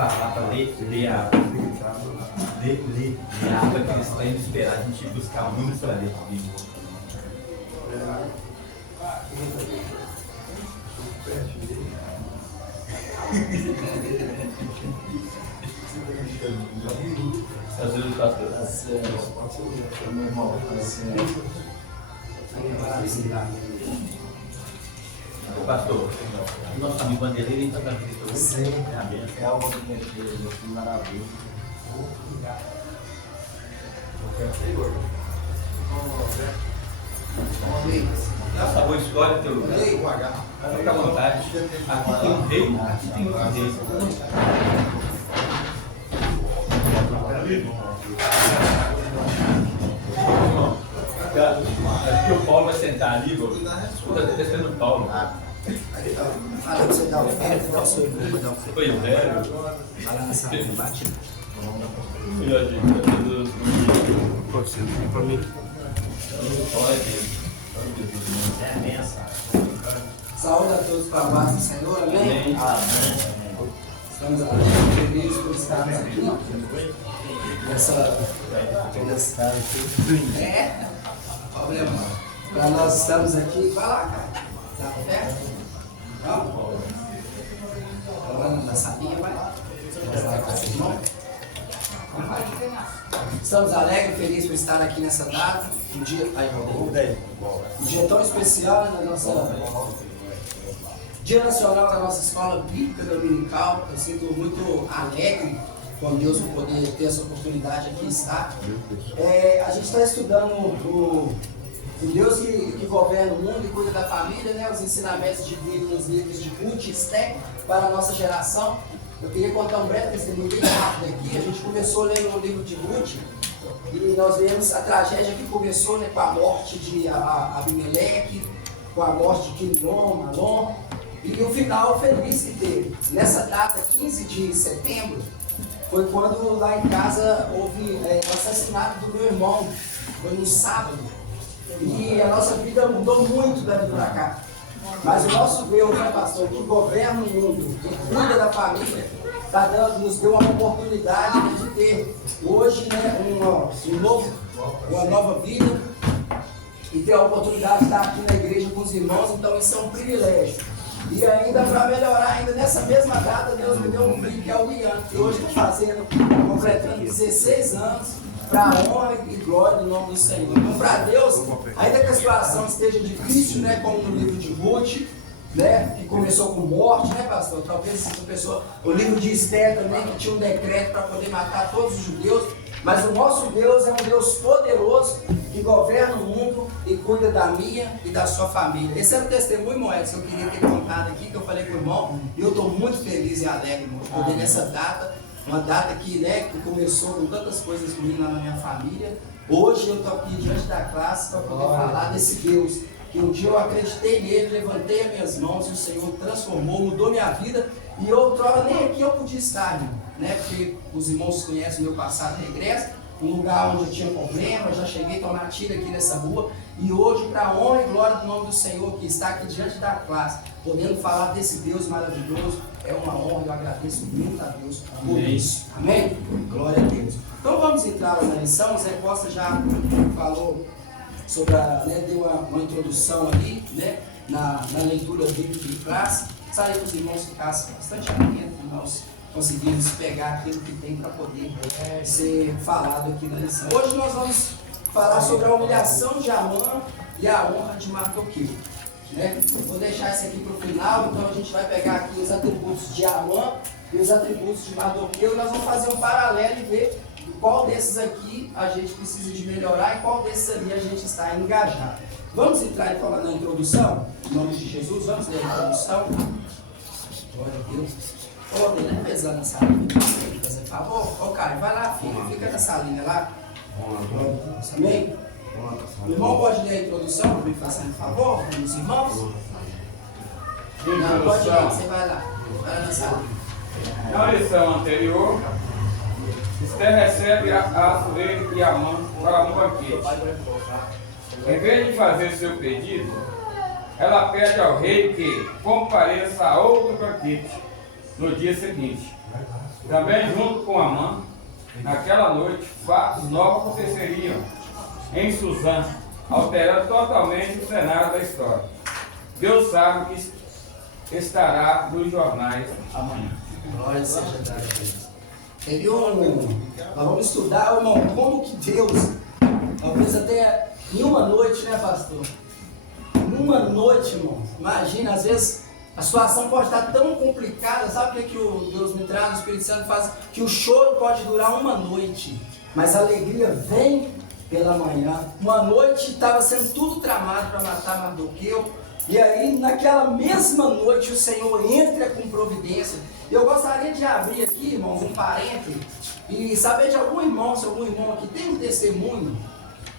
falar, para ler a aba que eles estão indo esperar a gente buscar muito para ler. Pastor, nosso amigo Bandeireiro está na vida. Sim, é algo que maravilha. Nossa boa história, teu lugar. Fica à vontade. Aqui tem um rei, aqui tem outro rei. Aqui o Paulo vai sentar ali, vou. Escuta, está testando o Paulo. Fala pra você dar o ferro, fala seu irmão dar o ferro. Foi o velho. Fala nessa bate. Melhor de tudo. Pode ser, pra mim. Saúde a todos para a paz do Senhor, amém? Estamos felizes por estarmos aqui. Nessa tempestade aqui. É, problema. Para nós estamos aqui. Vai lá, cara. Dá certo? Não? Falando da salinha, vai lá. Estamos alegres, felizes por estar aqui nessa data. Um dia tão especial na nossa Dia Nacional da nossa Escola Bíblica Dominical. Eu sinto muito alegre com Deus por poder ter essa oportunidade aqui estar. A gente está estudando o Deus que governa o mundo e cuida da família, né? Os ensinamentos de Bíblia nos livros de Ruth e Esté para a nossa geração. Eu queria contar um breve testemunho bem rápido aqui. A gente começou lendo o livro de Ruth e nós vemos a tragédia que começou, né, com a morte de Abimeleque, com a morte de Quinion, Malom, e o final feliz que teve. Nessa data, 15 de setembro, foi quando lá em casa houve o assassinato do meu irmão. Foi no sábado. E a nossa vida mudou muito dali para cá. Mas o nosso Deus, né, pastor, que governa o mundo, que cuida da família, nos deu uma oportunidade de ter hoje, né, uma nova vida e ter a oportunidade de estar aqui na igreja com os irmãos. Então isso é um privilégio. E ainda para melhorar, ainda nessa mesma data, Deus me deu um filho que é o Ian, que hoje está completando 16 anos, para a honra e glória do nome do Senhor. Então, para Deus, ainda que a situação esteja difícil, né, como no livro de Ruth, né, que começou com morte, né, pastor? Talvez essa pessoa, o livro de Esté também, que tinha um decreto para poder matar todos os judeus, mas o nosso Deus é um Deus poderoso que governa o mundo e cuida da minha e da sua família. Esse era o testemunho, Moedas, que eu queria ter contado aqui, que eu falei com o irmão, e eu estou muito feliz e alegre, irmão, de poder nessa data. Uma data que, né, que começou com tantas coisas ruins lá na minha família. Hoje eu estou aqui diante da classe para poder falar desse Deus, que um dia eu acreditei nele, levantei as minhas mãos e o Senhor transformou, mudou minha vida. E outrora nem aqui eu podia estar, irmão, né, porque os irmãos conhecem o meu passado na igreja, um lugar onde eu tinha problema, eu já cheguei a tomar tiro aqui nessa rua. E hoje, para a honra e glória do nome do Senhor, que está aqui diante da classe, podendo falar desse Deus maravilhoso, é uma honra, eu agradeço muito a Deus por isso. Amém? Glória a Deus. Então vamos entrar na lição. O Zé Costa já falou sobre deu uma introdução ali, né, na leitura bíblica de classe. Gostaria que os irmãos ficassem bastante atentos, irmãos, conseguirmos pegar aquilo que tem para poder ser falado aqui na lição. Hoje nós vamos falar sobre a humilhação de Amã e a honra de Mardoqueu. Né? Vou deixar isso aqui para o final, então a gente vai pegar aqui os atributos de Amã e os atributos de Mardoqueu e nós vamos fazer um paralelo e ver qual desses aqui a gente precisa de melhorar e qual desses ali a gente está engajado. Vamos entrar então na introdução, em nome de Jesus, vamos ler a introdução. Glória a Deus. Ô, né, pesando na salinha, fazer favor. Ô, Caio, vai lá, filho, fica na salinha lá. Amém? O irmão pode ler a introdução para me fazer um favor, os irmãos? Não, pode ir, você vai lá. Vai lá na salinha. Na lição anterior, Esther recebe a Sureira e Amã para um banquete. Em vez de fazer seu pedido, ela pede ao rei que compareça a outro banquete no dia seguinte. Também junto com Amã, naquela noite, fatos novos aconteceriam em Suzã, alterando totalmente o cenário da história. Deus sabe o que estará nos jornais amanhã. Glória seja dada a Deus. Nós vamos estudar, irmão, como que Deus, talvez até em uma noite, né, pastor? Numa noite, irmão. Imagina, às vezes a situação pode estar tão complicada. Sabe o que o Deus me traz? O Espírito Santo faz que o choro pode durar uma noite, mas a alegria vem pela manhã. Uma noite estava sendo tudo tramado para matar Mardoqueu, e aí naquela mesma noite o Senhor entra com providência. Eu gostaria de abrir aqui, irmãos, um parênteses e saber de algum irmão, se algum irmão aqui tem um testemunho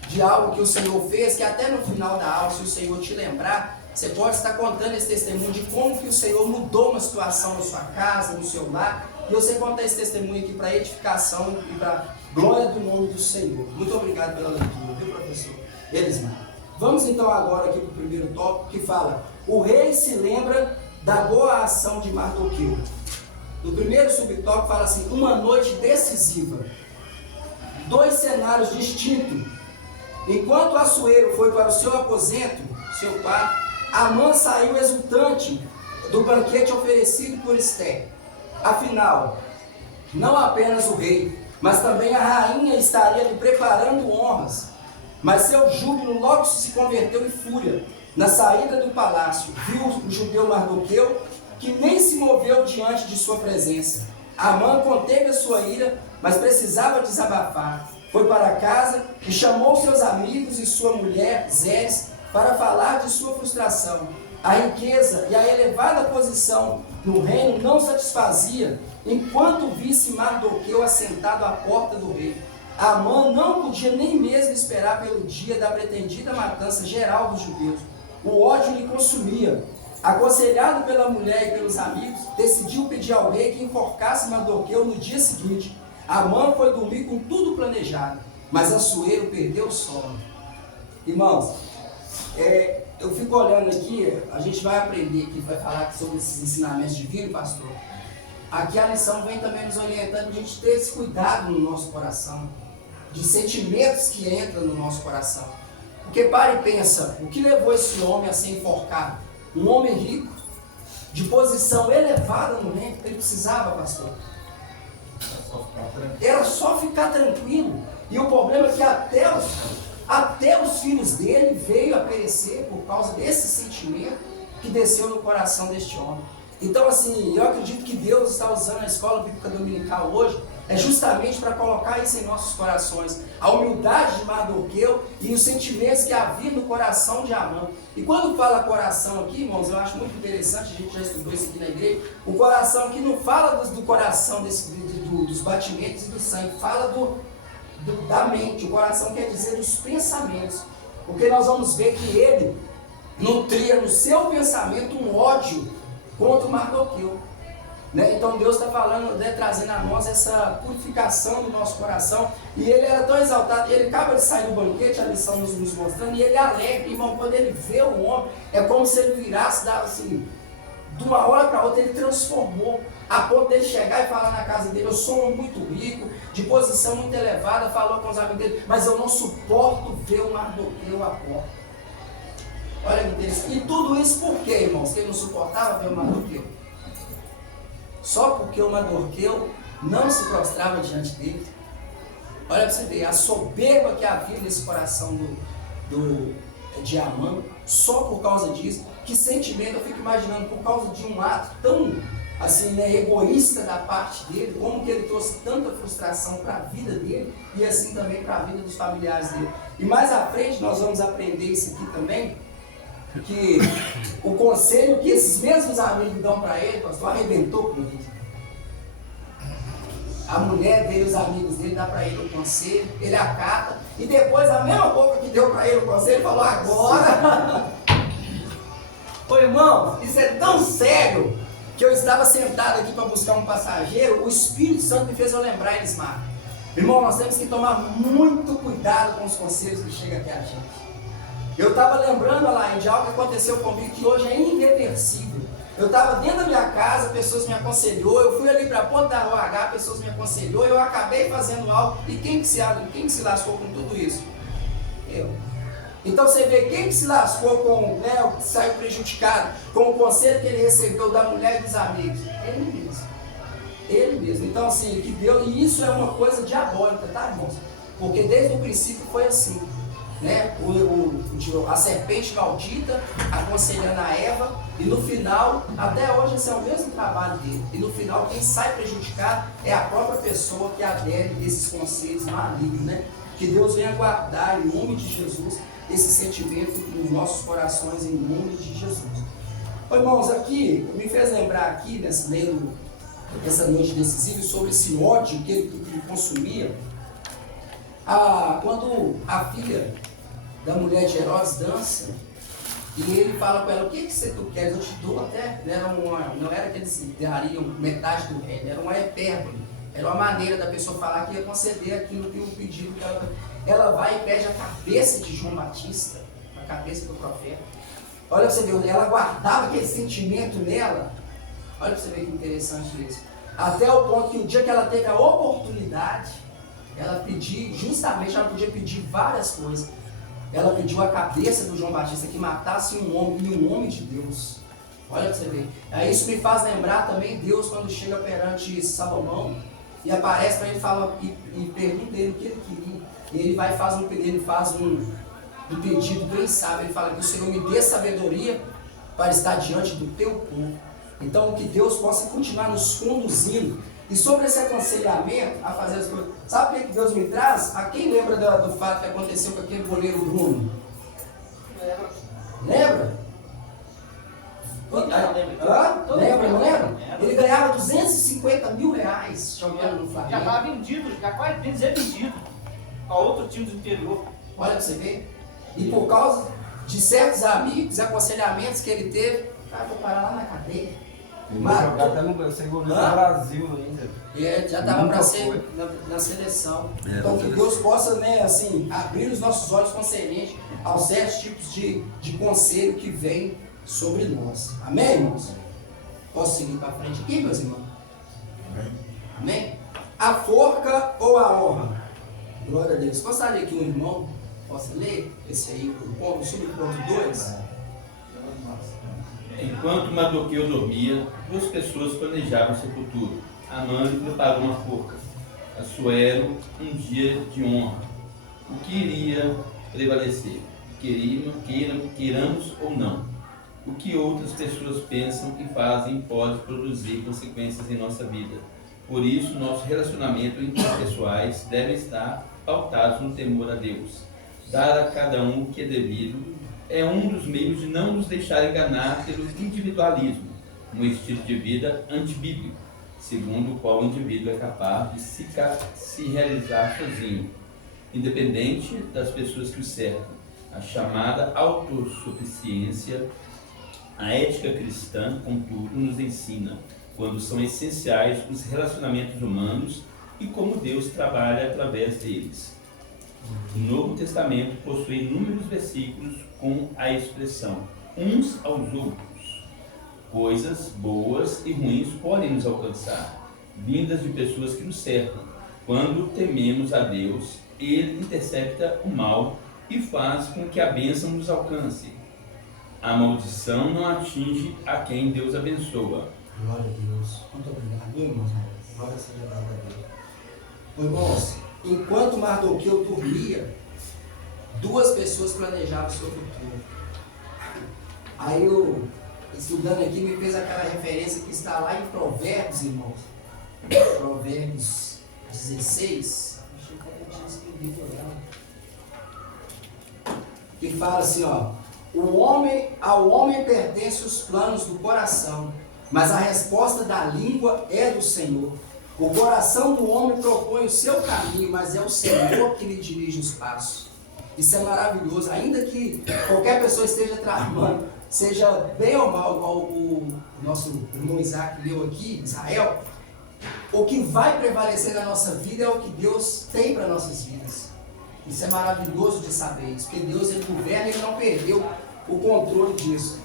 de algo que o Senhor fez, que até no final da aula, se o Senhor te lembrar, você pode estar contando esse testemunho de como que o Senhor mudou uma situação na sua casa, no seu lar, e você conta esse testemunho aqui para edificação e para glória do nome do Senhor. Muito obrigado pela leitura, viu, professor Elismar? Vamos então agora aqui para o primeiro tópico, que fala: o rei se lembra da boa ação de Mardoqueu. No primeiro subtópico fala assim: uma noite decisiva. Dois cenários distintos. Enquanto Assuero foi para o seu aposento, seu quarto, Amã saiu exultante do banquete oferecido por Ester. Afinal, não apenas o rei, mas também a rainha estaria lhe preparando honras. Mas seu júbilo logo se converteu em fúria. Na saída do palácio, viu o judeu Mardoqueu, que nem se moveu diante de sua presença. Amã conteve a sua ira, mas precisava desabafar. Foi para casa e chamou seus amigos e sua mulher, Zeres, para falar de sua frustração. A riqueza e a elevada posição no reino não satisfazia, enquanto visse Mardoqueu assentado à porta do rei. Amã não podia nem mesmo esperar pelo dia da pretendida matança geral dos judeus. O ódio lhe consumia. Aconselhado pela mulher e pelos amigos, decidiu pedir ao rei que enforcasse Mardoqueu no dia seguinte. Amã foi dormir com tudo planejado, mas Assuero perdeu o sono. Irmãos, eu fico olhando aqui, a gente vai aprender aqui, vai falar aqui sobre esses ensinamentos divinos, pastor. Aqui a lição vem também nos orientando a gente ter esse cuidado no nosso coração, de sentimentos que entram no nosso coração. Porque para e pensa, o que levou esse homem a ser enforcado? Um homem rico, de posição elevada no reino, ele precisava, pastor. Era só ficar tranquilo. E o problema é que até os filhos dele veio a perecer por causa desse sentimento que desceu no coração deste homem. Então, assim, eu acredito que Deus está usando a escola bíblica dominical hoje justamente para colocar isso em nossos corações. A humildade de Mardoqueu e os sentimentos que havia no coração de Amã. E quando fala coração aqui, irmãos, eu acho muito interessante, a gente já estudou isso aqui na igreja, o coração aqui não fala do coração dos batimentos e do sangue, fala da mente. O coração quer dizer dos pensamentos. Porque nós vamos ver que ele nutria no seu pensamento um ódio contra o Mardoqueu. Então Deus está falando, trazendo a nós essa purificação do nosso coração. E ele era tão exaltado, ele acaba de sair do banquete, a lição nos mostrando, e ele alegre, irmão, quando ele vê o homem, é como se ele virasse, assim, de uma hora para outra ele transformou, a ponto dele chegar e falar na casa dele: eu sou um homem muito rico, de posição muito elevada, falou com os amigos dele, mas eu não suporto ver o Mardoqueu à porta. Olha que interessante. E tudo isso por quê, irmãos? Que ele não suportava ver o Mardoqueu? Só porque o Mardoqueu não se prostrava diante dele. Olha para você ver, a soberba que havia nesse coração de Amã, só por causa disso. Que sentimento, eu fico imaginando, por causa de um ato tão assim, egoísta da parte dele, como que ele trouxe tanta frustração para a vida dele e assim também para a vida dos familiares dele. E mais à frente nós vamos aprender isso aqui também, que o conselho que esses mesmos amigos dão para ele, pastor, arrebentou com ele. A mulher dele, os amigos dele, dá para ele o conselho, ele acata, e depois a mesma boca que deu para ele o conselho, falou: agora. Ô irmão, isso é tão sério, que eu estava sentado aqui para buscar um passageiro, o Espírito Santo me fez eu lembrar, Elismar. Irmão, nós temos que tomar muito cuidado com os conselhos que chegam até a gente. Eu estava lembrando, Alain, de algo que aconteceu comigo que hoje é irreversível. Eu estava dentro da minha casa, pessoas me aconselhou, eu fui ali para a ponta da OH, pessoas me aconselhou, eu acabei fazendo algo. E quem que se lascou com tudo isso? Eu. Então você vê quem que se lascou com, né, que saiu prejudicado com o conselho que ele recebeu da mulher e dos amigos? Ele mesmo. Ele mesmo. Então assim, que Deus, e isso é uma coisa diabólica, tá, irmãos? Porque desde o princípio foi assim, né? A serpente maldita aconselhando a Eva, e no final, até hoje esse é o mesmo trabalho dele. E no final quem sai prejudicado é a própria pessoa que adere a esses conselhos malignos, né? Que Deus venha guardar em nome de Jesus esse sentimento nos nossos corações em nome de Jesus. Ô, irmãos, aqui, me fez lembrar aqui, lendo essa noite decisiva, sobre esse ódio que ele consumia, quando a filha da mulher de Herodes dança, e ele fala com ela, o que tu queres? Eu te dou até, não era que eles dariam metade do reino, era uma hipérbole. Era uma maneira da pessoa falar que ia conceder aquilo que o pedido que ela vai e pede a cabeça de João Batista, a cabeça do profeta. Olha pra você ver, ela guardava aquele sentimento nela. Olha pra você ver que interessante isso. Até o ponto que o dia que ela teve a oportunidade, ela pediu, justamente ela podia pedir várias coisas. Ela pediu a cabeça do João Batista que matasse um homem, e um homem de Deus. Olha pra você ver. Aí isso me faz lembrar também Deus quando chega perante Salomão e aparece para ele e pergunta ele o que ele queria. E ele vai e faz um pedido bem sábio. Ele fala que o Senhor me dê sabedoria para estar diante do teu povo. Então que Deus possa continuar nos conduzindo. E sobre esse aconselhamento a fazer as coisas, sabe o que Deus me traz? A quem lembra do fato que aconteceu com aquele goleiro Bruno? Lembra? Lembra, não lembra? Ele ganhava 250 mil reais jogando no Flamengo. Já estava vendido, já quase bem dizer vendido para outro time do interior. Olha pra você ver. E por causa de certos amigos, aconselhamentos que ele teve, vai parar lá na cadeia. Jogar até no Brasil ainda. Já estava para ser na seleção. Então que Deus possa, né, assim, abrir os nossos olhos concernente aos certos tipos de conselho que vem sobre nós. Amém, irmãos? Posso seguir para frente aqui, meus irmãos? Amém? A forca ou a honra? Glória a Deus. Gostaria que um irmão possa ler esse aí, o subponto 2? Enquanto Mardoqueu dormia, duas pessoas planejavam seu futuro. Amã preparou uma forca. Assuero, um dia de honra. O que iria prevalecer? Queiramos ou não. O que outras pessoas pensam e fazem pode produzir consequências em nossa vida. Por isso, nossos relacionamentos interpessoais devem estar pautados no temor a Deus. Dar a cada um o que é devido é um dos meios de não nos deixar enganar pelo individualismo, um estilo de vida antibíblico, segundo o qual o indivíduo é capaz de se realizar sozinho, independente das pessoas que o cercam. A chamada autossuficiência, a ética cristã, contudo, nos ensina quando são essenciais os relacionamentos humanos e como Deus trabalha através deles. O Novo Testamento possui inúmeros versículos com a expressão uns aos outros. Coisas boas e ruins podem nos alcançar, vindas de pessoas que nos cercam. Quando tememos a Deus, Ele intercepta o mal e faz com que a bênção nos alcance. A maldição não atinge a quem Deus abençoa. Glória a Deus. Muito obrigado, irmãos. Glória seja dada a Deus. Irmãos, enquanto Mardoqueu dormia, duas pessoas planejavam o seu futuro. Aí eu, estudando aqui, me fez aquela referência que está lá em Provérbios, irmãos. Provérbios 16. Deixa eu ver que eu tinha escrevido lá. Que fala assim, ó. Ao homem pertencem os planos do coração, mas a resposta da língua é do Senhor. O coração do homem propõe o seu caminho, mas é o Senhor que lhe dirige os passos. Isso é maravilhoso. Ainda que qualquer pessoa esteja tramando, seja bem ou mal, igual o nosso irmão Isaac leu aqui, Israel, o que vai prevalecer na nossa vida é o que Deus tem para nossas vidas. Isso é maravilhoso de saber isso, porque Deus, Ele governa e Ele não perdeu o controle disso.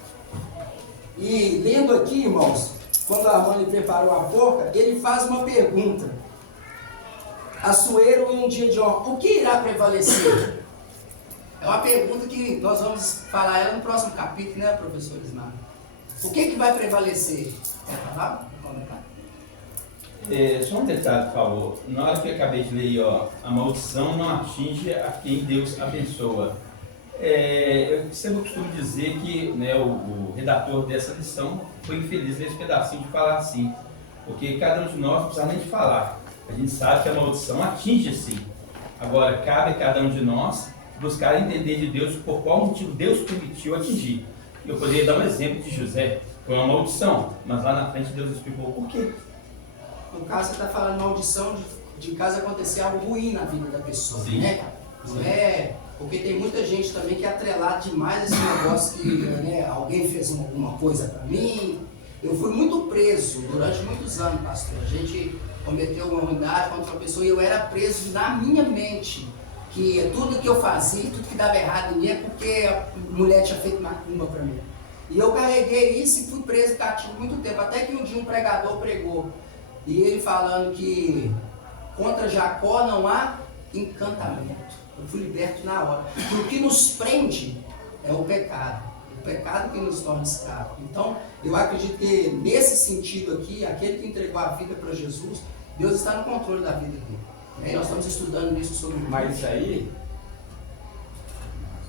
E lendo aqui, irmãos, quando Amã lhe preparou a forca, ele faz uma pergunta. Assuero em um dia de honra, o que irá prevalecer? É uma pergunta que nós vamos falar ela no próximo capítulo, né, professor Ismar? O que vai prevalecer? Quer falar? Quer comentar? Só um detalhe, por favor. Na hora que eu acabei de ler, ó, a maldição não atinge a quem Deus abençoa. Eu sempre costumo dizer que, né, o redator dessa lição foi infeliz nesse pedacinho de falar assim, porque cada um de nós não precisa nem de falar. A gente sabe que a maldição atinge sim. Agora, cabe a cada um de nós buscar entender de Deus por qual motivo Deus permitiu atingir. Eu poderia dar um exemplo de José, foi uma maldição, mas lá na frente Deus explicou por quê. No caso, você está falando maldição de caso acontecer algo ruim na vida da pessoa, Sim. né? Não é? Porque tem muita gente também que é atrelada demais esse negócio que, né, alguém fez alguma coisa para mim. Eu fui muito preso durante muitos anos, pastor. A gente cometeu uma ruindade contra uma pessoa e eu era preso na minha mente. Que tudo que eu fazia, tudo que dava errado em mim é porque a mulher tinha feito macumba para mim. E eu carreguei isso e fui preso cativo muito tempo. Até que um dia um pregador pregou. E ele falando que contra Jacó não há encantamento. Eu fui liberto na hora. Porque o que nos prende é o pecado. O pecado que nos torna escravos. Então, eu acredito que nesse sentido aqui, aquele que entregou a vida para Jesus, Deus está no controle da vida dele. E nós estamos estudando isso sobre o Mas isso aí,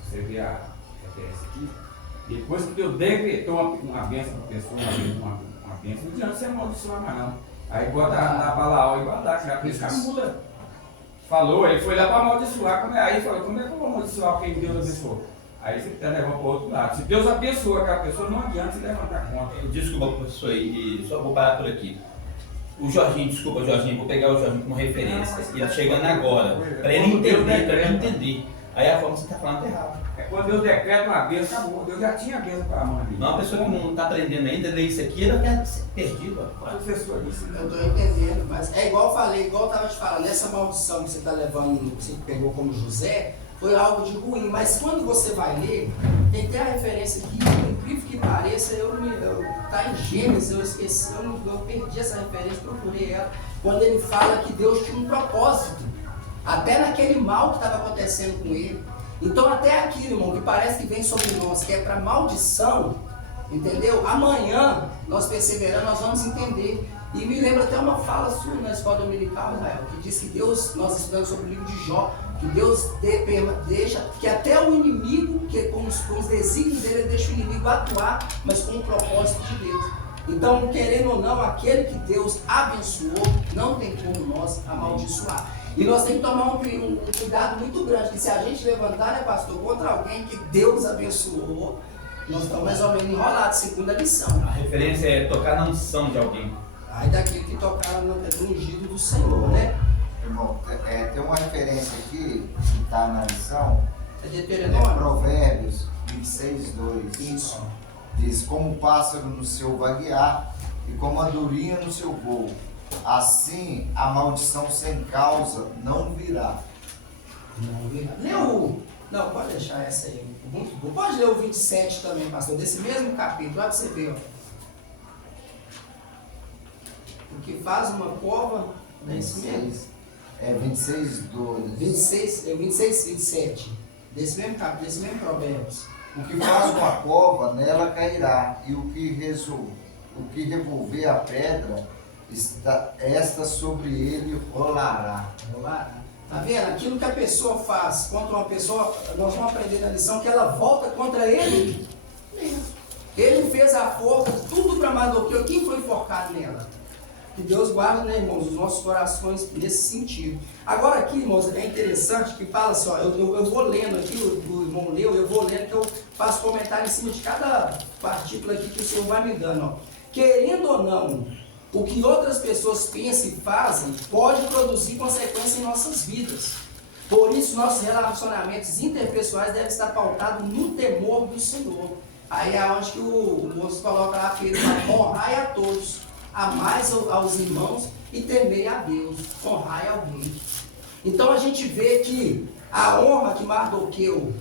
você vê a referência aqui, depois que Deus decretou uma bênção para a pessoa, uma bênção, não adianta você amaldiçoar mais não. Aí bota na Balaão e Balac, já fez a mula. Falou, ele foi lá para amaldiçoar, aí falou, como é que eu vou amaldiçoar quem Deus abençoou? Aí você está levando para o outro lado. Se Deus abençoa aquela pessoa, não adianta você levantar conta. Desculpa, professor, e só vou parar por aqui. O Jorginho, desculpa, Jorginho, vou pegar o Jorginho como referência. Ele chegando agora, para ele entender. Aí a forma que você está falando é errado. É quando Deus decreta uma bênção, acabou. Deus já tinha a bênção para a mão ali. Uma pessoa que não está aprendendo ainda, lê isso aqui, ela quer ser perdida. O professor disse, Eu estou entendendo, mas é igual eu falei, igual eu estava te falando, essa maldição que você está levando, que você pegou como José, foi algo de ruim, mas quando você vai ler, tem até a referência aqui, por incrível que pareça, tá em Gênesis, eu esqueci, eu perdi essa referência, procurei ela, quando ele fala que Deus tinha um propósito, até naquele mal que estava acontecendo com ele. Então até aquilo, irmão, que parece que vem sobre nós, que é para maldição, entendeu? Amanhã, nós perseverando, nós vamos entender. E me lembra até uma fala sua na escola dominical, Israel, que diz que Deus, nós estudamos sobre o livro de Jó, que Deus deixa, que até o inimigo, que com os desígnios dele, ele deixa o inimigo atuar, mas com o propósito de Deus. Então, querendo ou não, aquele que Deus abençoou, não tem como nós amaldiçoar. E nós temos que tomar um cuidado muito grande, que se a gente levantar, né, pastor, contra alguém que Deus abençoou, nós estamos mais ou menos enrolados, segundo a lição. A referência é tocar na unção de alguém. Aí daquele que tocaram no ungido do Senhor, né? Irmão, tem uma referência aqui, que está na lição, É Deuteronômio? Provérbios 26:2. Isso. Diz, como o pássaro no seu vaguear e como a andorinha no seu voo, assim a maldição sem causa não virá. Leu. Não, pode deixar essa aí. Muito bom. Pode ler o 27 também, pastor, desse mesmo capítulo, lá para você ver. Ó. O que faz uma cova, não é isso mesmo? 26:2. 27. Desse mesmo capítulo, desse mesmo Provérbios. O que faz uma cova, nela cairá, e o que revolver a pedra, esta sobre ele rolará. Tá vendo? Aquilo que a pessoa faz contra uma pessoa, nós vamos aprender na lição que ela volta contra ele. Ele fez a forca, tudo para Mardoqueu. Quem foi enforcado nela? Que Deus guarde, né, irmãos, os nossos corações nesse sentido. Agora aqui, irmãos, é interessante que fala assim, ó, eu vou lendo aqui, o irmão leu, eu vou lendo que eu faço comentário em cima de cada partícula aqui que o Senhor vai me dando. Ó. Querendo ou não, o que outras pessoas pensam e fazem pode produzir consequências em nossas vidas. Por isso, nossos relacionamentos interpessoais devem estar pautados no temor do Senhor. Aí é onde que o moço coloca lá que ele vai honrar a todos, amais aos irmãos e temei a Deus, honrai alguém. Então a gente vê que a honra que Mardoqueu,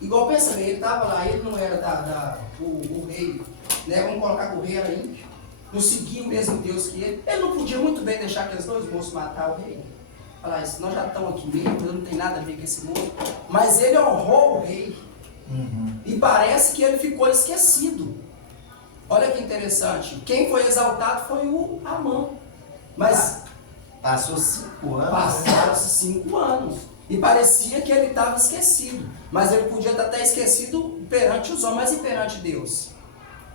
igual pensa bem, ele estava lá, ele não era o rei, né? Vamos colocar com o rei era ímpio, não seguia o mesmo Deus que ele. Ele não podia muito bem deixar aqueles dois moços matar o rei. Falar isso, nós já estamos aqui mesmo, não tem nada a ver com esse mundo. Mas ele honrou o rei. E parece que ele ficou esquecido. Olha que interessante. Quem foi exaltado foi o Amã. Mas Passou 5 anos. passaram-se 5 anos. E parecia que ele estava esquecido. Mas ele podia estar até esquecido perante os homens e perante Deus.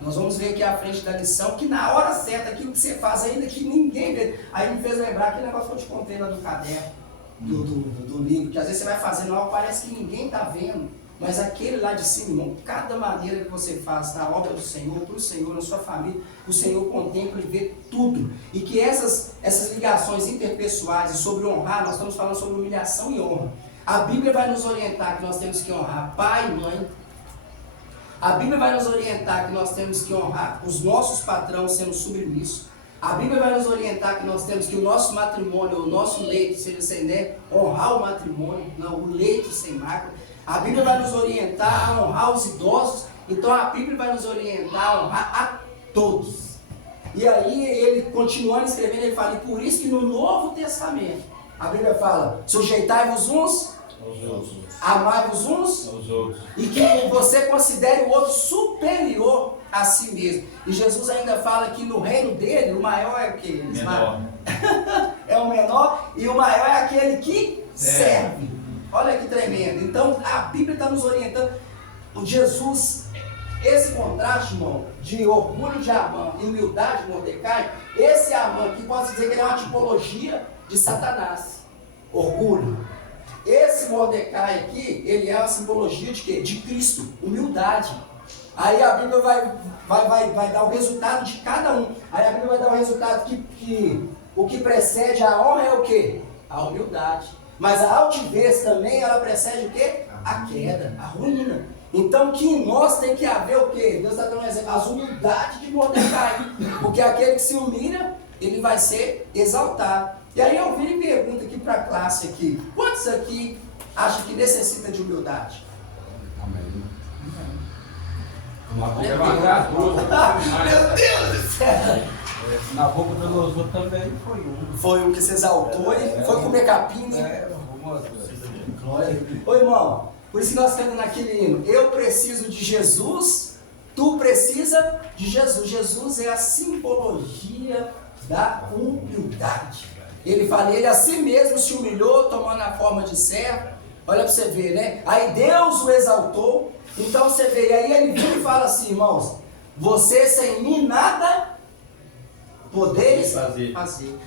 Nós vamos ver aqui à frente da lição que na hora certa, aquilo que você faz ainda que ninguém vê. Aí me fez lembrar aquele negócio que eu te contei lá do caderno, do livro, que às vezes você vai fazendo algo, parece que ninguém está vendo. Mas aquele lá de cima, irmão, cada maneira que você faz na obra do Senhor, para o Senhor, na sua família, o Senhor contempla e vê tudo. E que essas ligações interpessoais e sobre honrar, nós estamos falando sobre humilhação e honra. A Bíblia vai nos orientar que nós temos que honrar pai e mãe. A Bíblia vai nos orientar que nós temos que honrar os nossos patrões sendo submissos. A Bíblia vai nos orientar que nós temos que o nosso matrimônio, o nosso leito, seja sem né, honrar o matrimônio, não, o leito sem mácula. A Bíblia vai nos orientar a honrar os idosos. Então a Bíblia vai nos orientar a honrar a todos. E aí ele continuando escrevendo, ele fala, e por isso que no Novo Testamento, a Bíblia fala, sujeitai-vos uns Aos outros. amai-vos uns Aos outros. e que você considere o outro superior a si mesmo. E Jesus ainda fala que no reino dele, o maior é o que? Menor. É o menor e o maior é aquele que serve. Olha que tremendo. Então a Bíblia está nos orientando. O Jesus, esse contraste, irmão, de orgulho de Amã e humildade de Mordecai, esse Amã aqui pode dizer que ele é uma tipologia de Satanás. Orgulho. Esse Mordecai aqui, ele é uma simbologia de quê? De Cristo, humildade. Aí a Bíblia vai dar o resultado de cada um. Aí a Bíblia vai dar o resultado que o que precede a honra é o quê? A humildade. Mas a altivez também, ela precede o quê? A queda, a ruína. Então que em nós tem que haver o quê? Deus está dando um exemplo, as humildades de Mordecai. Porque aquele que se humilha, ele vai ser exaltado. E aí eu viro e pergunto aqui para a classe aqui, quantos aqui acham que necessita de humildade? Amém. Uma boca levantar as duas. Meu Deus do céu! Na boca do louvor também foi um. Foi o que se exaltou e foi comer capim, né? É, algumas vezes. Glória. Ô irmão, por isso que nós estamos naquele hino, eu preciso de Jesus, tu precisa de Jesus. Jesus é a simbologia da humildade. Ele fala, ele a si mesmo se humilhou, tomando a forma de servo. Olha para você ver, né? Aí Deus o exaltou. Então você vê, e aí ele vem e fala assim, irmãos, você sem mim nada podeis fazer.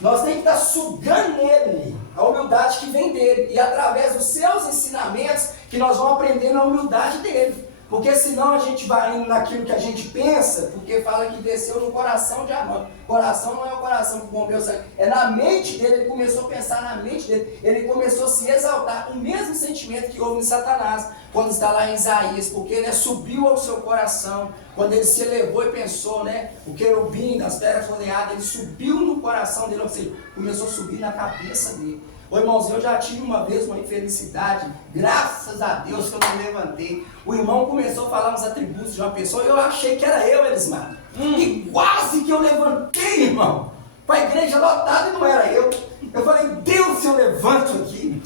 Nós temos que estar sugando nele a humildade que vem dele. E através dos seus ensinamentos que nós vamos aprendendo a humildade dele. Porque senão a gente vai indo naquilo que a gente pensa, porque fala que desceu no coração de Amã. Coração não é o coração que bombeu sangue, é na mente dele, ele começou a pensar na mente dele, ele começou a se exaltar, o mesmo sentimento que houve em Satanás, quando está lá em Isaías, porque né, subiu ao seu coração, quando ele se elevou e pensou, né, o querubim das pedras floreadas, ele subiu no coração dele, ou seja, começou a subir na cabeça dele. Ô irmãos, eu já tive uma vez uma infelicidade, graças a Deus que eu não levantei. O irmão começou a falar os atributos de uma pessoa e eu achei que era eu, Elismar. E quase que eu levantei, irmão. Com a igreja lotada e não era eu. Eu falei, Deus, se eu levanto aqui,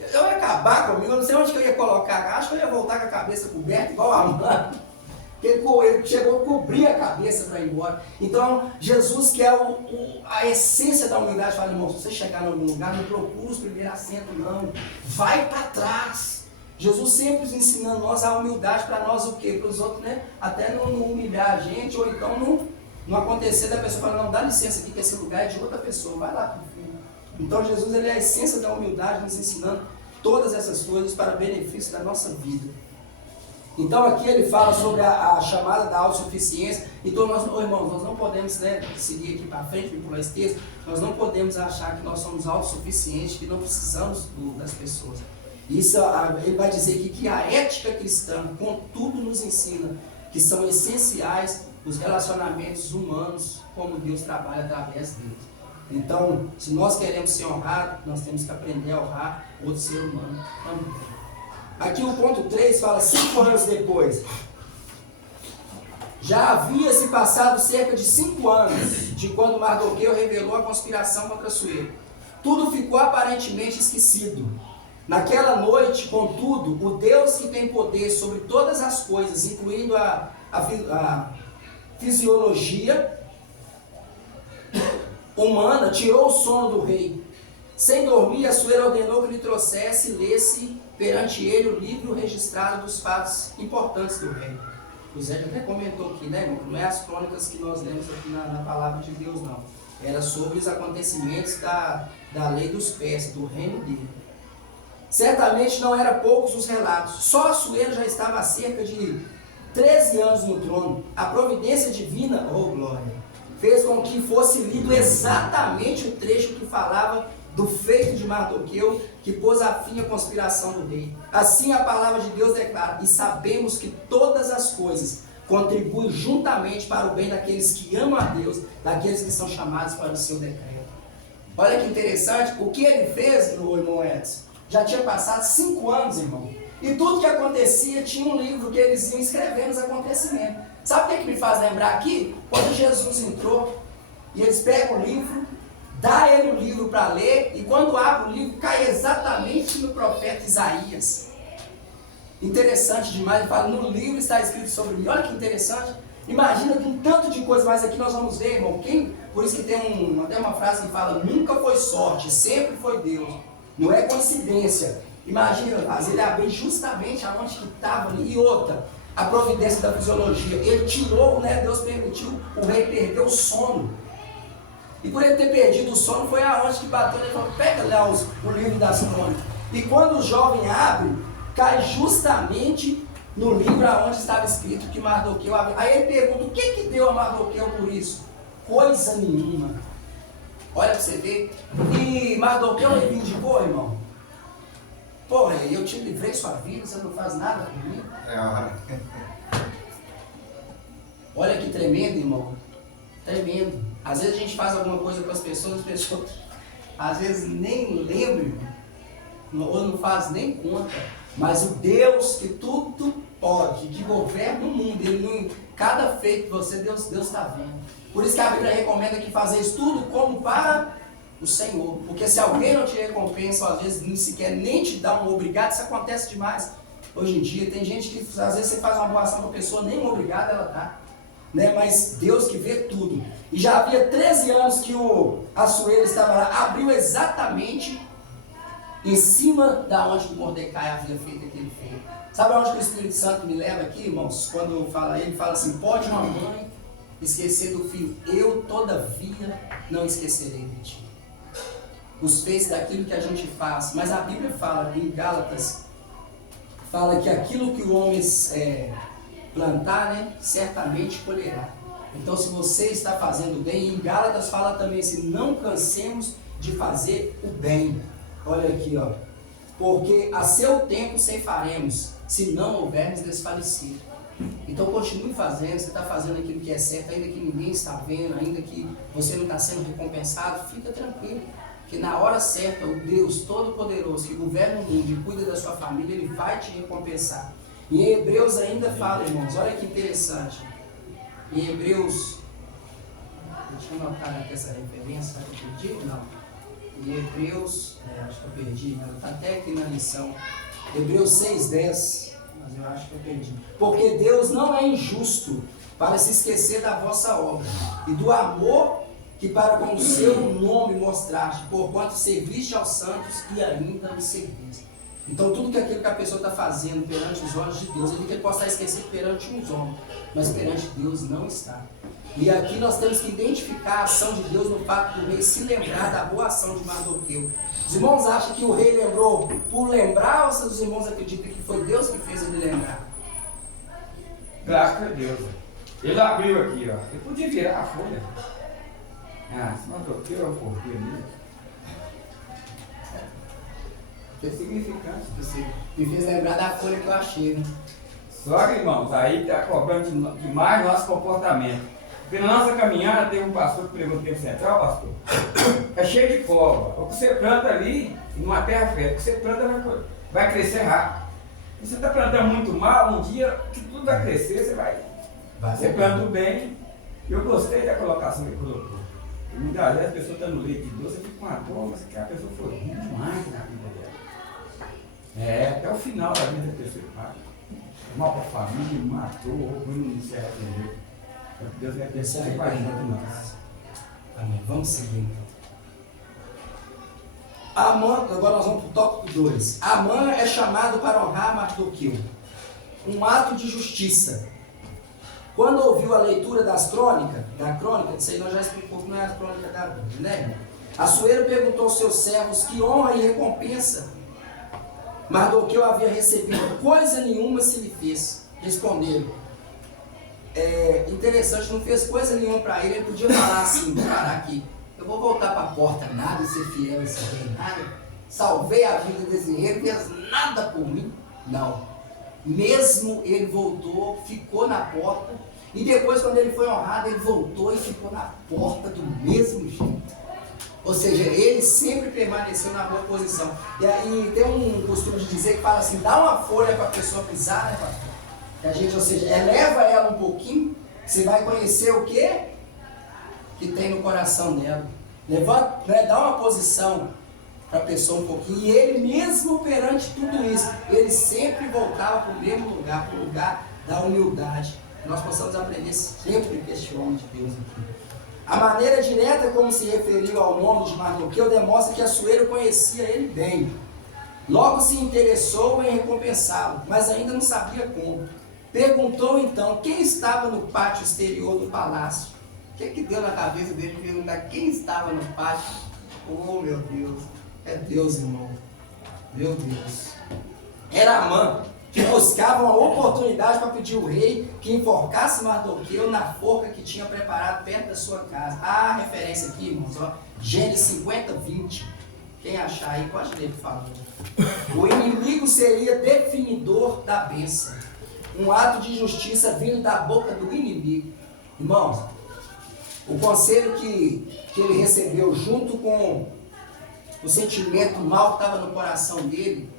eu ia acabar comigo, eu não sei onde que eu ia colocar. Acho que eu ia voltar com a cabeça coberta, igual a Amã. Ele chegou a cobrir a cabeça para ir embora. Então, Jesus, que é a essência da humildade, fala, irmão, se você chegar em algum lugar, não procura os primeiros assentos, não. Vai para trás. Jesus sempre nos ensinando nós a humildade para nós o quê? Para os outros, né? Até não humilhar a gente, ou então não acontecer da pessoa falar, não, dá licença aqui que esse lugar é de outra pessoa, vai lá. Então, Jesus, ele é a essência da humildade, nos ensinando todas essas coisas para benefício da nossa vida. Então aqui ele fala sobre a chamada da autossuficiência. Então nós, irmãos, nós não podemos, né, seguir aqui para frente e pular esse texto, nós não podemos achar que nós somos autossuficientes, que não precisamos das pessoas. Isso ele vai dizer aqui que a ética cristã, contudo, nos ensina que são essenciais os relacionamentos humanos, como Deus trabalha através deles. Então, se nós queremos ser honrados, nós temos que aprender a honrar outro ser humano também. Aqui o ponto 3 fala 5 anos depois. Já havia se passado cerca de 5 anos de quando Mardoqueu revelou a conspiração contra Assuero. Tudo ficou aparentemente esquecido. Naquela noite, contudo, o Deus que tem poder sobre todas as coisas, incluindo a fisiologia humana, tirou o sono do rei. Sem dormir, Assuero ordenou que lhe trouxesse e lesse perante ele o livro registrado dos fatos importantes do rei. O Zé até comentou aqui, né, irmão? Não é as crônicas que nós lemos aqui na palavra de Deus, não. Era sobre os acontecimentos da lei dos persas, do reino dele. Certamente não eram poucos os relatos. Só Assuero já estava há cerca de 13 anos no trono. A providência divina, oh glória, fez com que fosse lido exatamente o trecho que falava do feito de Mardoqueu, que pôs a fim à conspiração do rei. Assim a palavra de Deus declara: e sabemos que todas as coisas contribuem juntamente para o bem daqueles que amam a Deus, daqueles que são chamados para o seu decreto. Olha que interessante, o que ele fez, meu irmão Edson, já tinha passado 5 anos, irmão. E tudo que acontecia tinha um livro que eles iam escrevendo os acontecimentos. Sabe o que me faz lembrar aqui? Quando Jesus entrou, e eles pegam o livro, dá ele o livro para ler, e quando abre o livro, cai exatamente no profeta Isaías. Interessante demais, ele fala: no livro está escrito sobre mim. Olha que interessante. Imagina que um tanto de coisa, mas aqui nós vamos ver, irmão. Por isso que tem até uma frase que fala: nunca foi sorte, sempre foi Deus. Não é coincidência. Imagina, às vezes ele abriu justamente aonde que estava ali. E outra, a providência da fisiologia. Ele tirou, né? Deus permitiu o rei perder o sono. E por ele ter perdido o sono, foi aonde que bateu. Ele falou: pega lá o livro das crônicas. E quando o jovem abre, cai justamente no livro aonde estava escrito que Mardoqueu havia. Aí ele pergunta: o que deu a Mardoqueu por isso? Coisa nenhuma. Olha para você ver. E Mardoqueu reivindicou, irmão: porra, eu te livrei sua vida, você não faz nada comigo. Olha que tremendo, irmão. Tremendo. Às vezes a gente faz alguma coisa com as pessoas às vezes nem lembram, ou não faz nem conta. Mas o Deus que tudo pode, que governa o mundo, cada feito de você, Deus está vendo. Por isso que a Bíblia recomenda que fazer isso tudo como para o Senhor. Porque se alguém não te recompensa, ou às vezes nem sequer nem te dá um obrigado, isso acontece demais. Hoje em dia tem gente que às vezes você faz uma boa ação para a pessoa, nem um obrigado ela dá. Né? Mas Deus que vê tudo. E já havia 13 anos que o Assuero estava lá, abriu exatamente em cima da onde o Mordecai havia feito aquele feito. Sabe aonde que o Espírito Santo me leva aqui, irmãos? Quando ele fala assim: pode uma mãe esquecer do filho, eu todavia não esquecerei de ti. Os feitos daquilo que a gente faz. Mas a Bíblia fala, em Gálatas, fala que aquilo que o homem plantar, né, certamente colherá. Então, se você está fazendo bem, em Gálatas fala também assim: não cansemos de fazer o bem. Olha aqui, ó. Porque a seu tempo ceifaremos, se não houvermos desfalecido. Então continue fazendo, você está fazendo aquilo que é certo, ainda que ninguém está vendo, ainda que você não está sendo recompensado, fica tranquilo. Que na hora certa, o Deus Todo-Poderoso, que governa o mundo e cuida da sua família, Ele vai te recompensar. E em Hebreus ainda fala, irmãos, olha que interessante. Em Hebreus, deixa eu anotar aqui essa referência, que eu perdi? Não. Em Hebreus, acho que eu perdi, ela está até aqui na lição. Hebreus 6:10, mas eu acho que eu perdi. Porque Deus não é injusto para se esquecer da vossa obra e do amor que para com o seu nome mostraste, porquanto serviste aos santos e ainda os serviste. Então tudo que aquilo que a pessoa está fazendo perante os olhos de Deus, ele pode estar esquecido perante os homens, mas perante Deus não está. E aqui nós temos que identificar a ação de Deus no fato do rei se lembrar da boa ação de Mardoqueu. Os irmãos acham que o rei lembrou por lembrar, ou se os irmãos acreditam que foi Deus que fez ele lembrar? Graças a Deus. Ele abriu aqui, ó. Ele podia virar a folha. Se Mardoqueu é um porquê mesmo. Que é significante. Você me fez lembrar da folha que eu achei, né? Só que, irmãos, aí está cobrando demais nosso comportamento. Porque na nossa caminhada tem um pastor que pregou no tempo central, pastor, é cheio de cova. O que você planta ali, numa terra fértil, o que você planta vai crescer rápido. Se você está plantando muito mal, um dia que tudo vai crescer, você vai Você planta o bem. Eu gostei da colocação que ele colocou. Muitas vezes a pessoa está no leite de Deus, você fica com a dor, mas que a pessoa foi ruim demais na vida dela. Até o final da vida da pessoa paga. Mal para a família, matou, ou não se arrependeu. Deus vai pensar com a gente nós. Amém. Vamos seguir então. Amã, agora nós vamos para o tópico 2. Amã é chamado para honrar Mardoqueu. Um ato de justiça. Quando ouviu a leitura da crônica, isso aí nós já explicou que não é a crônica da Bíblia, né, irmão? Assuero perguntou aos seus servos que honra e recompensa Mardoqueu havia recebido. Coisa nenhuma se lhe fez. Responderam. Interessante, não fez coisa nenhuma para ele. Ele podia falar assim, vou parar aqui. Eu vou voltar para a porta, nada e ser fiel a esse rei, nada. Salvei a vida desse rei, não fez nada por mim. Não. Mesmo ele voltou, ficou na porta. E depois, quando ele foi honrado, ele voltou e ficou na porta do mesmo jeito. Ou seja, ele sempre permaneceu na boa posição. E tem um costume de dizer que fala assim, dá uma folha para a pessoa pisar, né, pastor? Que a gente, ou seja, eleva ela um pouquinho, você vai conhecer o que tem no coração dela. Levanta, né, dá uma posição para a pessoa um pouquinho. E ele mesmo perante tudo isso, ele sempre voltava para o mesmo lugar, para o lugar da humildade. Nós possamos aprender sempre com este homem de Deus aqui. A maneira direta como se referiu ao nome de Mardoqueu demonstra que Assuero conhecia ele bem. Logo se interessou em recompensá-lo, mas ainda não sabia como. Perguntou então quem estava no pátio exterior do palácio. O que deu na cabeça dele de perguntar quem estava no pátio? Oh, meu Deus. É Deus, irmão. Meu Deus. Era Amã, que buscava uma oportunidade para pedir ao rei que enforcasse Mardoqueu na forca que tinha preparado perto da sua casa. Ah, referência aqui, irmãos, ó. Gênesis 50, 20. Quem achar aí, pode ler, por favor. O inimigo seria definidor da bênção. Um ato de justiça vindo da boca do inimigo. Irmãos, o conselho que ele recebeu junto com o sentimento mal que estava no coração dele,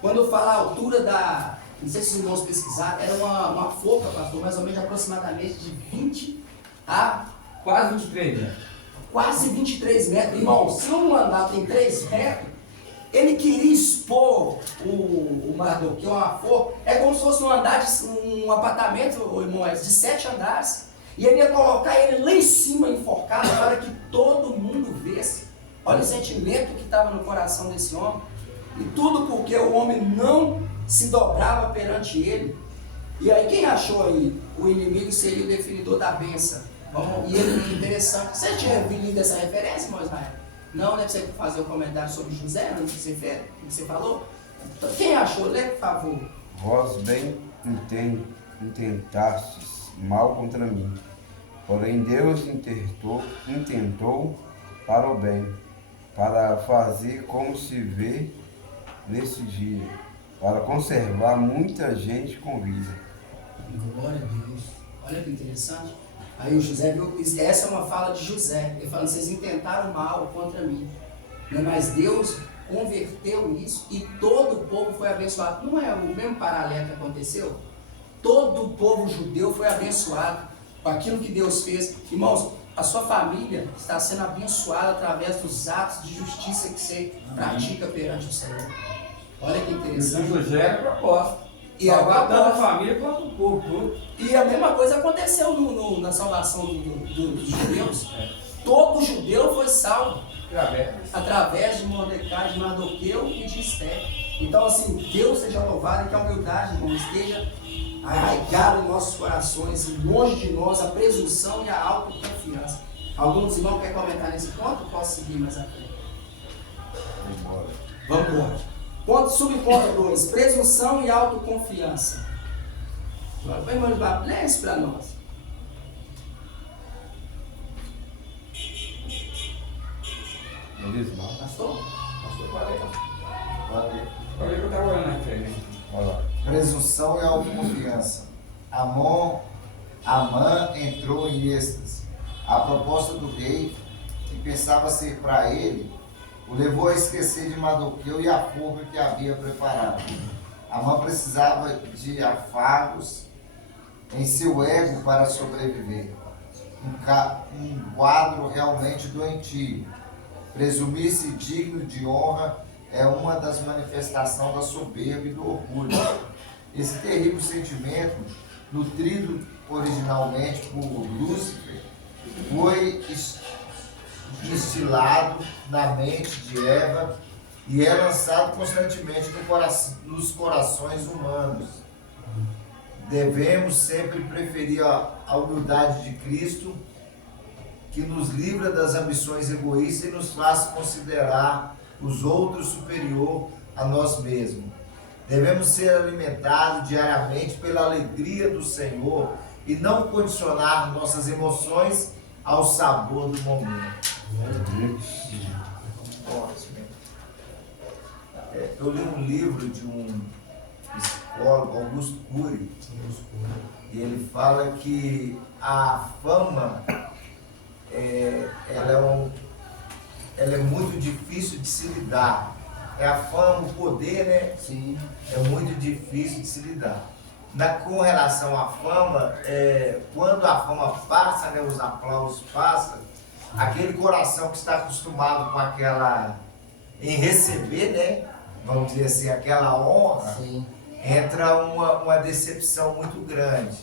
quando fala a altura da, não sei se os irmãos pesquisaram, era uma forca, pastor, mais ou menos aproximadamente de 20 a Quase 23 metros. quase 23 metros. Irmão, se um andar tem 3 metros, ele queria expor o Mardoqueu, uma forca, é como se fosse um apartamento, irmão, de 7 andares. E ele ia colocar ele lá em cima enforcado para que todo mundo visse. Olha o sentimento que estava no coração desse homem. E tudo porque o homem não se dobrava perante ele. E aí quem achou aí? O inimigo seria o definidor da bênção. E ele, interessante. Você tinha lido essa referência, irmão Israel? Não, né? Você fazer um comentário sobre José, não que você falou? Então, quem achou? Lê, por favor. Vós bem intentastes mal contra mim, porém Deus intentou para o bem, para fazer como se vê nesse dia, para conservar muita gente com vida. Glória a Deus. Olha que interessante. Aí o José viu, essa é uma fala de José, ele falando, vocês intentaram mal contra mim, mas Deus converteu isso e todo o povo foi abençoado. Não é o mesmo paralelo que aconteceu? Todo o povo judeu foi abençoado com aquilo que Deus fez. Irmãos, a sua família está sendo abençoada através dos atos de justiça que você pratica perante o Senhor. Olha que interessante. O José era propósito. E salvar tanto a família quanto o povo todo. E a mesma coisa aconteceu na salvação dos judeus. Todo judeu foi salvo através de Mordecai, de Mardoqueu e de Esther. Então, assim, Deus seja louvado e que a humildade, irmão, esteja arraigada em nossos corações, e longe de nós a presunção e a autoconfiança. Alguns irmãos querem comentar nesse ponto? Posso seguir mais à frente? Vamos embora. Subponto 2, presunção e autoconfiança. Agora, irmão, lê isso para nós. Pastor? Pastor, falei. Valeu. Falei que eu estava olhando na frente. Olha lá. Presunção e autoconfiança. Amã entrou em êxtase. A proposta do rei, que pensava ser para ele, o levou a esquecer de Mardoqueu e a forca que havia preparado. Amã precisava de afagos em seu ego para sobreviver. Um quadro realmente doentio. Presumir-se digno de honra é uma das manifestações da soberba e do orgulho. Esse terrível sentimento, nutrido originalmente por Lúcifer, foi instilado na mente de Eva e é lançado constantemente nos corações humanos. Devemos sempre preferir a humildade de Cristo, que nos livra das ambições egoístas e nos faz considerar os outros superior a nós mesmos. Devemos ser alimentados diariamente pela alegria do Senhor e não condicionar nossas emoções ao sabor do momento. Eu li um livro de um psicólogo, Augusto Cury, e ele fala que a fama ela é muito difícil de se lidar. É a fama, o poder, né? Sim. É muito difícil de se lidar. Com relação à fama, quando a fama passa, né, os aplausos passam, aquele coração que está acostumado com aquela, em receber, né, vamos dizer assim, aquela honra, Sim. entra uma decepção muito grande.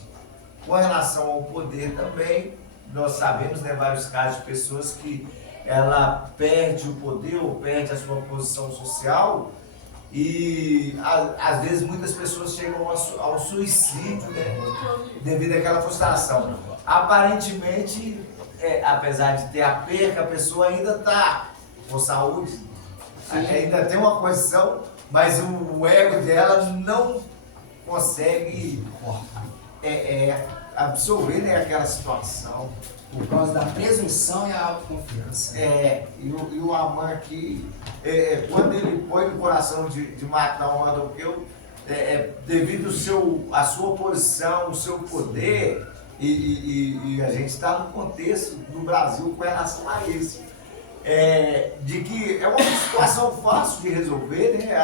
Com relação ao poder também, nós sabemos, né, vários casos de pessoas que ela perde o poder ou perde a sua posição social e às vezes muitas pessoas chegam ao suicídio, né, devido àquela frustração. Aparentemente, apesar de ter a perca, a pessoa ainda está com saúde, ainda tem uma condição, mas o ego dela não consegue absorver, né, aquela situação. Por causa da presunção e a autoconfiança. E o Amã aqui, quando ele põe no coração de matar um Mardoqueu, devido à sua posição, o seu poder, e a gente está no contexto do Brasil com relação a isso. De que é uma situação fácil de resolver, né?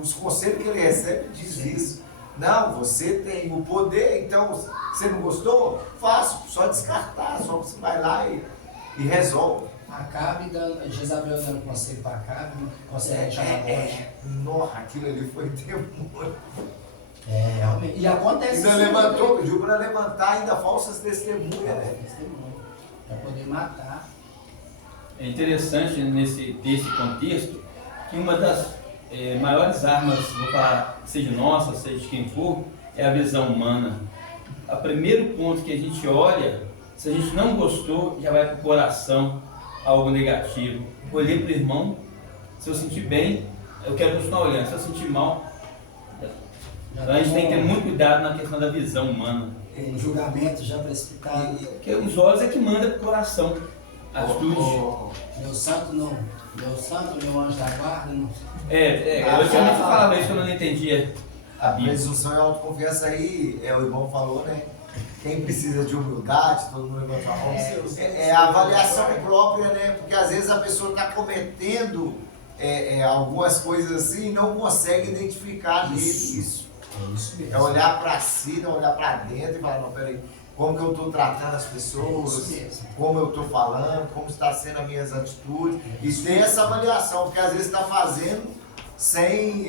Os conselhos que ele recebe diz isso. Não, você tem o poder, então você não gostou? Fácil, só descartar, só você vai lá e resolve. Acabe Jezabel dando conselho para Acabe, consegue chamar Nossa, aquilo ali foi demônio. Realmente. E acontece Ainda pediu para levantar ainda falsas testemunhas, né? Para poder matar. É interessante nesse contexto que uma das maiores armas, vou falar, seja nossa, seja de quem for, é a visão humana. O primeiro ponto que a gente olha, se a gente não gostou, já vai para o coração algo negativo. Olhei para o irmão, se eu sentir bem, eu quero continuar olhando. Se eu sentir mal, então a gente tem que ter muito cuidado na questão da visão humana. Um julgamento já precipitado. Porque os olhos é que manda para o coração. Atitude. Meu santo, meu anjo da guarda, não. Eu também falava isso quando eu não entendia a A Bíblia. presunção e a autoconfiança aí, o irmão falou, né? Quem precisa de humildade, todo mundo levanta a mão. É a avaliação própria, né? Porque às vezes a pessoa está cometendo algumas coisas assim e não consegue identificar nele isso. É olhar para si, não olhar para dentro e falar, não, peraí, como que eu estou tratando as pessoas, como eu estou falando, como está sendo as minhas atitudes, e ter essa avaliação, porque às vezes está fazendo sem,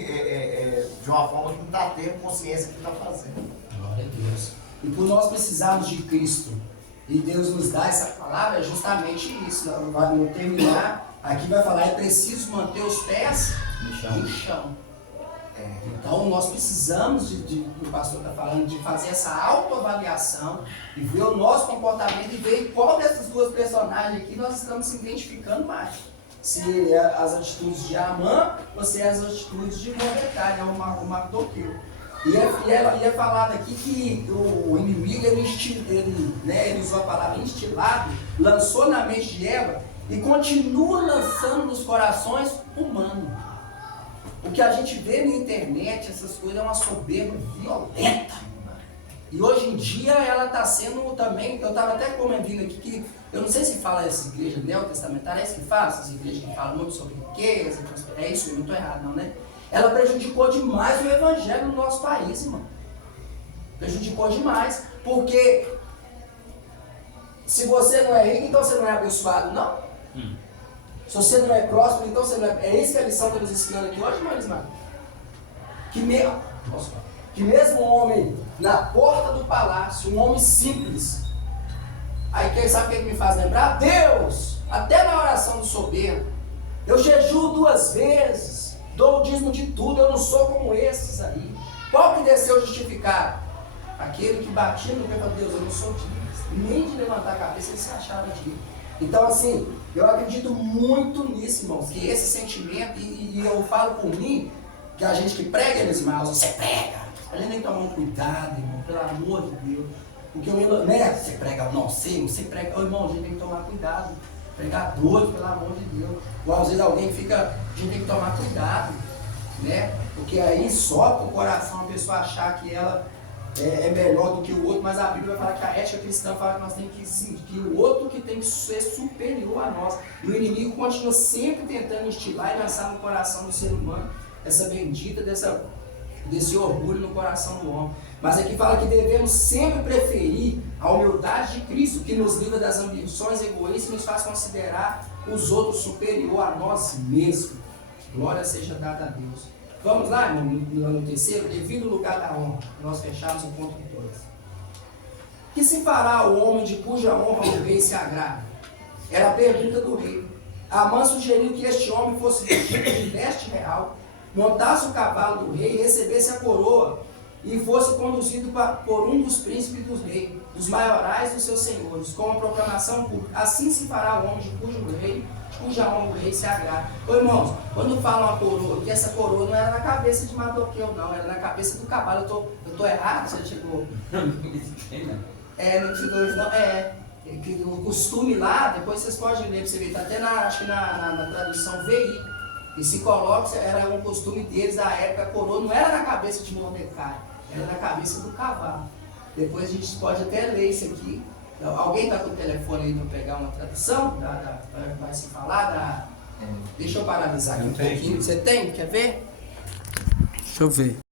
de uma forma que não está tendo consciência que está fazendo. Glória a Deus. E por nós precisarmos de Cristo, e Deus nos dá essa palavra, é justamente isso. No terminar, aqui vai falar, é preciso manter os pés no chão. Então nós precisamos, o pastor está falando, de fazer essa autoavaliação e ver o nosso comportamento e ver qual dessas duas personagens aqui nós estamos se identificando mais. Se é as atitudes de Amã ou se é as atitudes de Mordecai, o Mardoqueu. E é falado aqui que o inimigo, ele usou a palavra instilado, lançou na mente de Eva e continua lançando nos corações humanos. O que a gente vê na internet, essas coisas, é uma soberba violenta. E hoje em dia ela está sendo também, eu estava até comentando aqui que, eu não sei se fala essa igreja neotestamentária, é isso que fala, essas igrejas que falam muito sobre riqueza, é isso, eu não estou errado não, né? Ela prejudicou demais o evangelho no nosso país, irmão. Prejudicou demais. Porque se você não é rico, então você não é abençoado, não? Se você não é próspero, então você não é... É isso que a lição está nos ensinando aqui hoje, irmão? Que mesmo um homem na porta do palácio, um homem simples, aí quem sabe o que me faz lembrar? Deus, até na oração do soberbo, eu jejuo 2 vezes, dou o dízimo de tudo, eu não sou como esses aí. Qual que desceu justificado? Aquele que batia no pé para Deus, eu não sou digno, nem de levantar a cabeça ele se achava digno. Então assim, eu acredito muito nisso, irmãos, que esse sentimento, e eu falo por mim, que a gente que prega, meus irmãos, você prega, a gente tem que tomar um cuidado, irmão, pelo amor de Deus. Porque eu, né, você prega, não sei, você prega, irmão, a gente tem que tomar cuidado. Pregadores, pelo amor de Deus. Ou às vezes alguém fica, a gente tem que tomar cuidado, né? Porque aí só o coração a pessoa achar que ela é melhor do que o outro, mas a Bíblia vai falar que a ética cristã fala que nós temos que sentir que o outro que tem que ser superior a nós. E o inimigo continua sempre tentando instilar e lançar no coração do ser humano essa bendita desse orgulho no coração do homem. Mas aqui fala que devemos sempre preferir a humildade de Cristo, que nos livra das ambições egoístas e nos faz considerar os outros superior a nós mesmos. Glória seja dada a Deus. Vamos lá, irmão, no terceiro, devido lugar da honra. Nós fechamos o ponto 2. Que se fará o homem de cuja honra o rei se agrada? Era a pergunta do rei. Amã sugeriu que este homem fosse vestido de veste real, montasse o cavalo do rei e recebesse a coroa e fosse conduzido por um dos príncipes dos reis, dos maiorais dos seus senhores, com a proclamação pública. Assim se fará o homem de cuja honra o rei se agrada. Ô irmãos, quando falam a coroa, que essa coroa não era na cabeça de Mardoqueu, não, era na cabeça do cavalo. Eu tô errado? Você chegou? Não ficou não. Que o costume lá, depois vocês podem ler para você ver, está até acho que na tradução VI. E se coloca, era um costume deles da época, a coroa não era na cabeça de Mordecai, era na cabeça do cavalo. Depois a gente pode até ler isso aqui. Alguém está com o telefone aí para pegar uma tradução? Vai se falar? Deixa eu paralisar aqui um pouquinho. Você tem? Quer ver? Deixa eu ver.